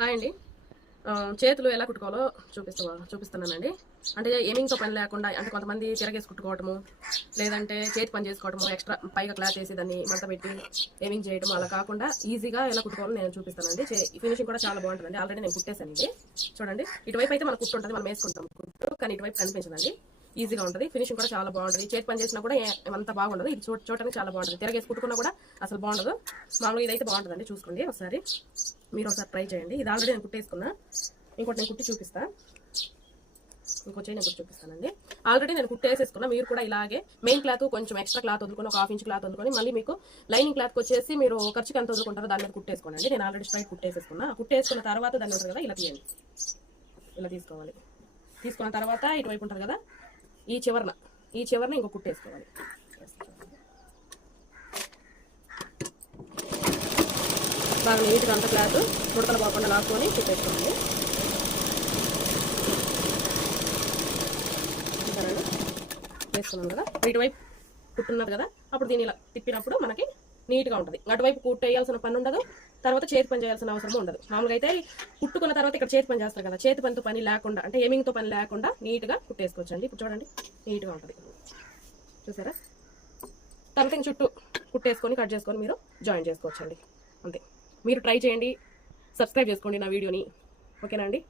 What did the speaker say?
Hi అండి. చేతులు ఎలా కుట్టుకోవాలో చూపిస్తున్నానండి. అంటే ఎయిమింగ్తో పని లేకుండా, అంటే కొంతమంది తిరగేసి కుట్టుకోవటము, లేదంటే చేతి పని చేసుకోవటము, ఎక్స్ట్రా పైగా క్లాత్ వేసి దాన్ని మడత పెట్టి ఎయిమింగ్ చేయడం అలా కాకుండా ఈజీగా ఎలా కుట్టుకోవాలో నేను చూపిస్తానండి. ఫినిషింగ్ కూడా చాలా బాగుంటుందండి. ఆల్రెడీ నేను కుట్టేసాను. ఇది చూడండి, ఇటువైపు అయితే మనకు కుట్టు ఉంటుంది, మనం వేసుకుంటాం కుట్టు, కానీ ఇటువైపు కనిపించదండి. ఈజీగా ఉంటుంది. ఫినిషింగ్ కూడా చాలా బాగుంటుంది. చేతి పని చేసినా కూడా అంత బాగుండదు. ఇది చూడటానికి చాలా బాగుంటుంది. తిరగేసి కుట్టుకున్నా కూడా అసలు బాగుండదు. మామూలుగా ఇదైతే బాగుంటుందండి. చూసుకోండి ఒకసారి, మీరు ఒకసారి ట్రై చేయండి. ఇది ఆల్రెడీ నేను కుట్టేసుకున్నా. ఇంకోటి నేను కుట్టి చూపిస్తా. ఇంకో చేయి నేను కుట్టి చూపిస్తానండి. ఆల్రెడీ నేను కుట్టేసేసుకున్నా. మీరు కూడా ఇలాగే మెయిన్ క్లాత్ కొంచెం ఎక్స్ట్రా క్లాత్ వదులుకొని, ఒక 1/2 ఇంచ్ క్లాత్ వదులుకొని, మళ్ళీ మీకు లైనింగ్ క్లాత్కి వచ్చేసి మీరు ఖర్చుకి ఎంత వదులుకుంటారో దాని మీద కుట్టేసుకోండి. నేను ఆల్రెడీ స్ట్రైట్ కుట్టేసేసుకున్నా. కుట్టేసుకున్న తర్వాత దాన్ని ఉంటుంది కదా, ఇలా తీయండి. ఇలా తీసుకోవాలి. తీసుకున్న తర్వాత ఇటువైపు ఉంటుంది కదా, ఈ చివరన ఇంకో కుట్టేసుకోవాలి. బాగా నీట్గా అంత క్లాత్ ముడతలు పోకుండా లాక్కొని కుట్టేసుకోండి. సరేనా, వేసుకున్నాం కదా. ఇటువైపు కుట్టున్నది కదా, అప్పుడు దీన్ని ఇలా తిప్పినప్పుడు మనకి నీట్గా ఉంటుంది. అటువైపు కుట్టేయాల్సిన పని ఉండదు, తర్వాత చేతి పని చేయాల్సిన అవసరం ఉండదు. మామూలుగా అయితే కుట్టుకున్న తర్వాత ఇక్కడ చేతి పని చేస్తారు కదా, చేతి పనితో పని లేకుండా, అంటే ఎయిమింగ్తో పని లేకుండా నీట్గా కుట్టేసుకోవచ్చండి. ఇప్పుడు చూడండి, నీట్గా ఉంటుంది. చూసారా? తర్వాత చుట్టూ కుట్టేసుకొని కట్ చేసుకొని మీరు జాయిన్ చేసుకోవచ్చండి. అంతే. మీరు ట్రై చేయండి, సబ్స్క్రైబ్ చేసుకోండి నా వీడియోని. ఓకేనా అండి?